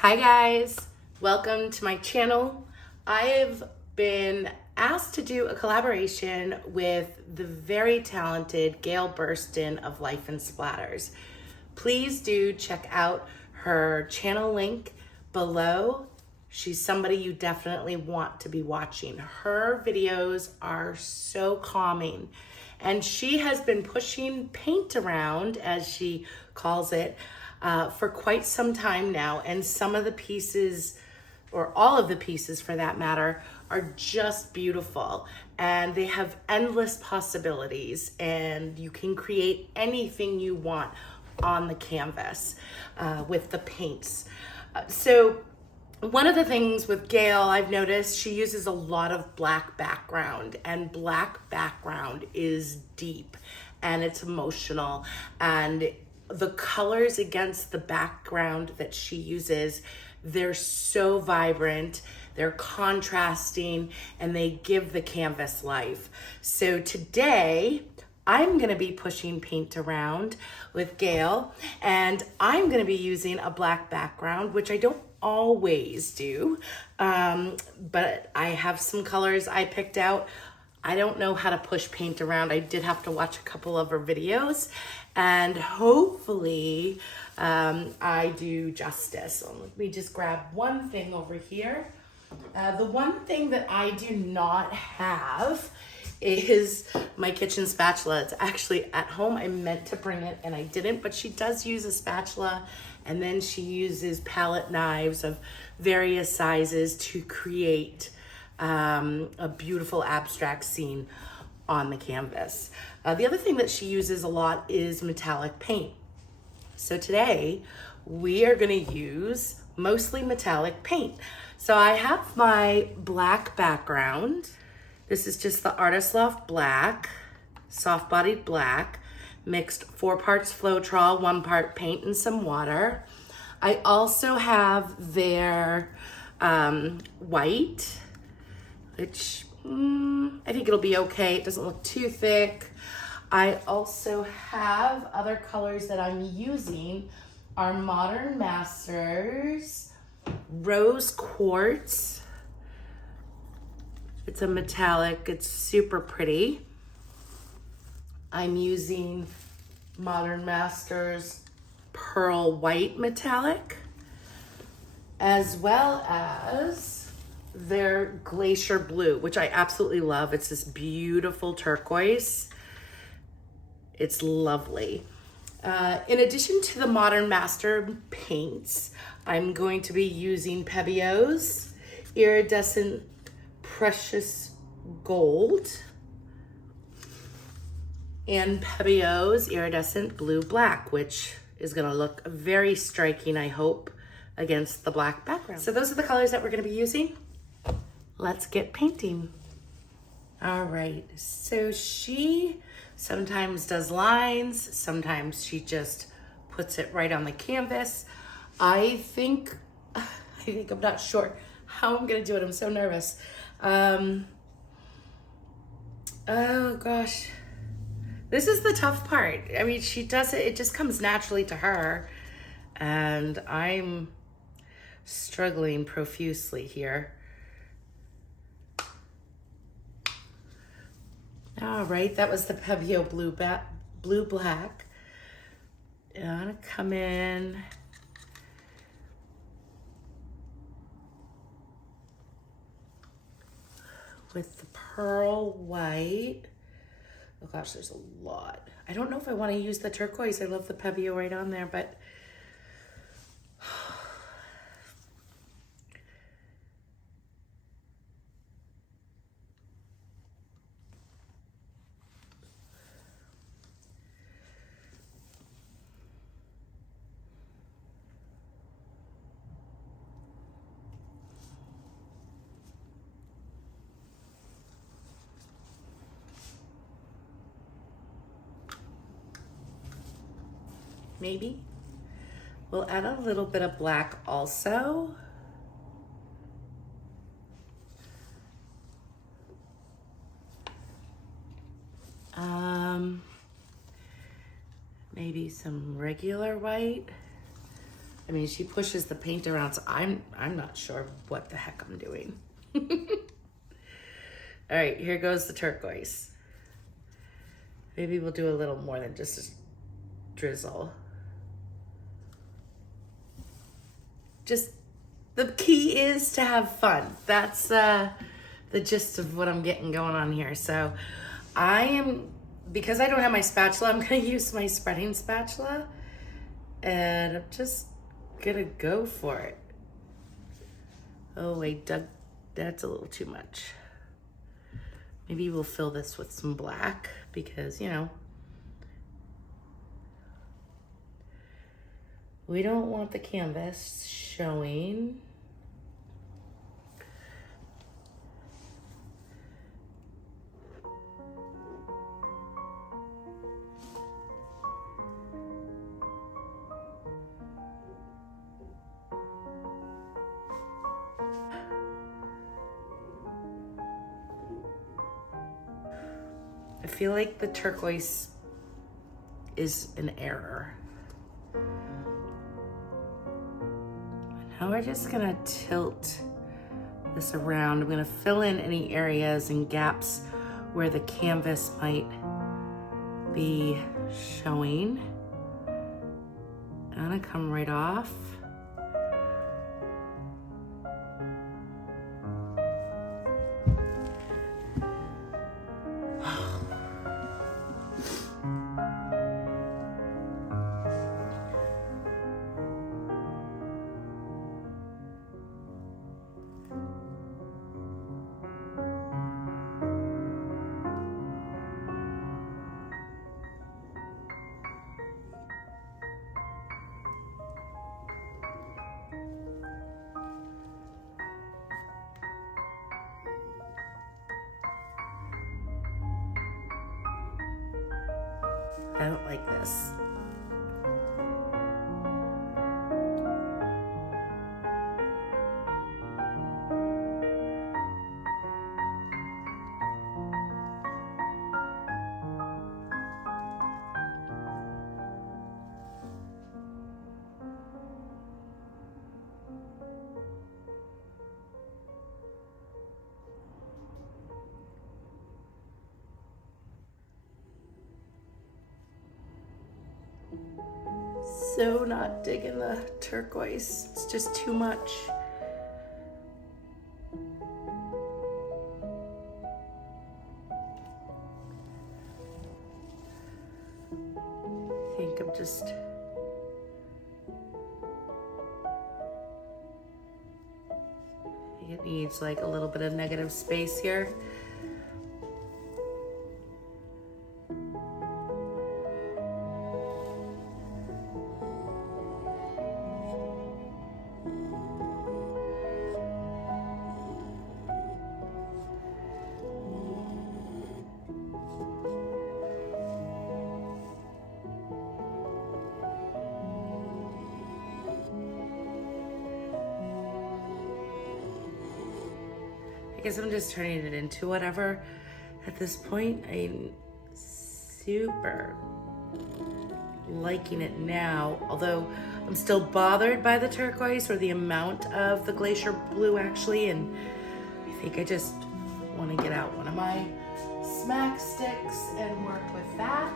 Hi guys, welcome to my channel. I've been asked to do a collaboration with the very talented Gail Burston of Life and Splatters. Please do check out her channel link below. She's somebody you definitely want to be watching. Her videos are so calming, and she has been pushing paint around, as she calls it, for quite some time now. And some of the pieces, or all of the pieces for that matter, are just beautiful. And they have endless possibilities, and you can create anything you want on the canvas with the paints. So one of the things with Gail, I've noticed she uses a lot of black background, and black background is deep and it's emotional, and the colors against the background that she uses, they're so vibrant, they're contrasting, and they give the canvas life. So today, I'm gonna be pushing paint around with Gail, and I'm gonna be using a black background, which I don't always do, but I have some colors I picked out. I don't know how to push paint around. I did have to watch a couple of her videos, and hopefully I do justice. So let me just grab one thing over here. The one thing that I do not have is my kitchen spatula. It's actually at home. I meant to bring it and I didn't, but she does use a spatula, and then she uses palette knives of various sizes to create a beautiful abstract scene on the canvas. The other thing that she uses a lot is metallic paint. So today we are going to use mostly metallic paint. So I have my black background. This is just the Artist Loft black, soft bodied black, mixed 4 parts Floetrol, 1 part paint and some water. I also have their white, which I think it'll be okay. It doesn't look too thick. I also have other colors that I'm using are Modern Masters Rose Quartz. It's a metallic, it's super pretty. I'm using Modern Masters Pearl White Metallic, as well as their Glacier Blue, which I absolutely love. It's this beautiful turquoise. It's lovely. In addition to the Modern Master paints, I'm going to be using Pebio's Iridescent Precious Gold and Pebio's Iridescent Blue Black, which is gonna look very striking, I hope, against the black background. So those are the colors that we're gonna be using. Let's get painting. All right, so she sometimes does lines, sometimes she just puts it right on the canvas. I think I'm not sure how I'm gonna do it. I'm so nervous. Oh gosh, this is the tough part. I mean, she does it, it just comes naturally to her, and I'm struggling profusely here. All right, that was the Pebio Blue Black. And I'm gonna come in with the Pearl White. Oh gosh, there's a lot. I don't know if I want to use the turquoise. I love the Pebio right on there, but maybe we'll add a little bit of black also. Maybe some regular white. I mean, she pushes the paint around, so I'm not sure what the heck I'm doing. All right, here goes the turquoise. Maybe we'll do a little more than just a drizzle. Just, the key is to have fun. That's the gist of what I'm getting going on here. So because I don't have my spatula, I'm gonna use my spreading spatula, and I'm just gonna go for it. Oh wait, Doug, that's a little too much. Maybe we'll fill this with some black because, you know, we don't want the canvas showing. I feel like the turquoise is an error. Now we're just gonna tilt this around. I'm gonna fill in any areas and gaps where the canvas might be showing. I'm gonna come right off. I don't like this. So not digging the turquoise. It's just too much. I think I'm just... I think it needs like a little bit of negative space here. I guess I'm just turning it into whatever at this point. I'm super liking it now, although I'm still bothered by the turquoise or the amount of the glacier blue actually, and I think I just want to get out one of my Mack sticks and work with that.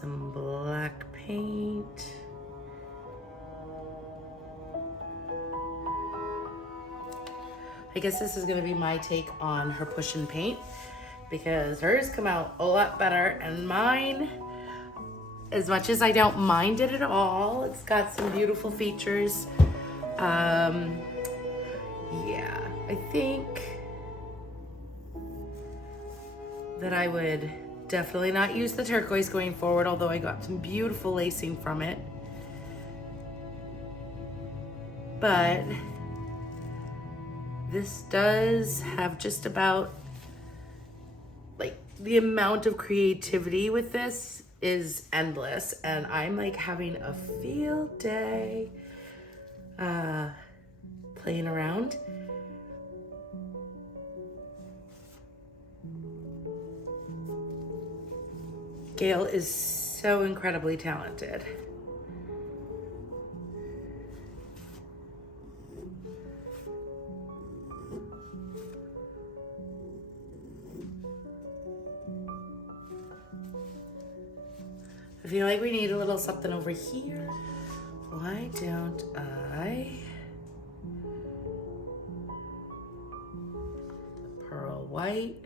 Some black paint. I guess this is gonna be my take on her push and paint, because hers come out a lot better, and mine, as much as I don't mind it at all, it's got some beautiful features. Yeah, I think that I would definitely not use the turquoise going forward, although I got some beautiful lacing from it. But this does have just about, like, the amount of creativity with this is endless, and I'm like having a field day playing around. Gail is so incredibly talented. I feel like we need a little something over here. Why don't I pearl white?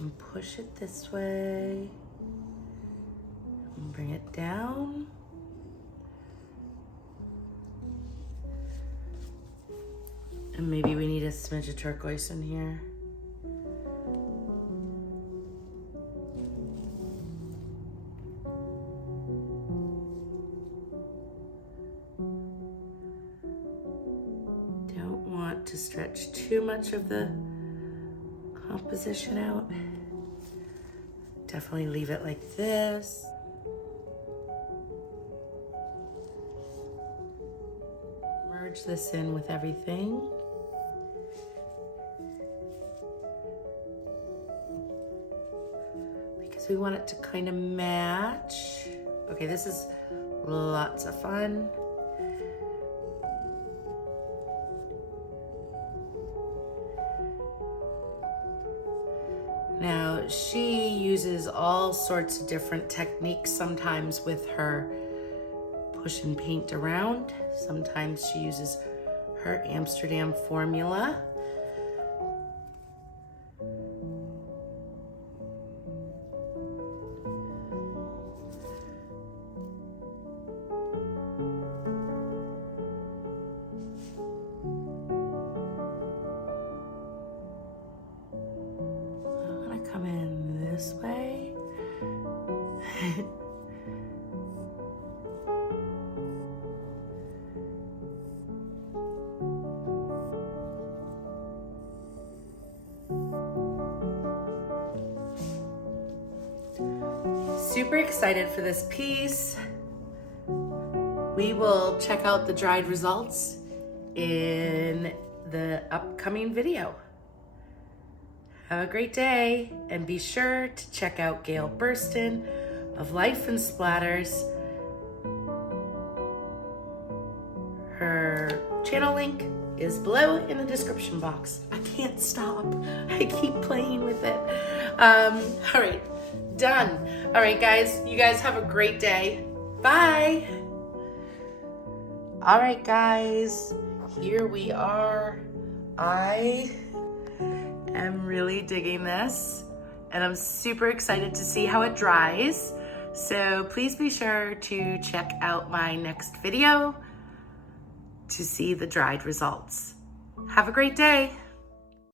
And push it this way. And bring it down. And maybe we need a smidge of turquoise in here. Don't want to stretch too much of the composition out. Definitely leave it like this. Merge this in with everything. Because we want it to kind of match. Okay, this is lots of fun. Now, she uses all sorts of different techniques, sometimes with her push and paint around. Sometimes she uses her Amsterdam formula. Come in this way. Super excited for this piece. We will check out the dried results in the upcoming video. Have a great day, and be sure to check out Gail Burston of Life and Splatters. Her channel link is below in the description box. I can't stop. I keep playing with it. All right, done. All right, guys, you guys have a great day. Bye. All right, guys, here we are. I'm really digging this, and I'm super excited to see how it dries. So please be sure to check out my next video to see the dried results. Have a great day.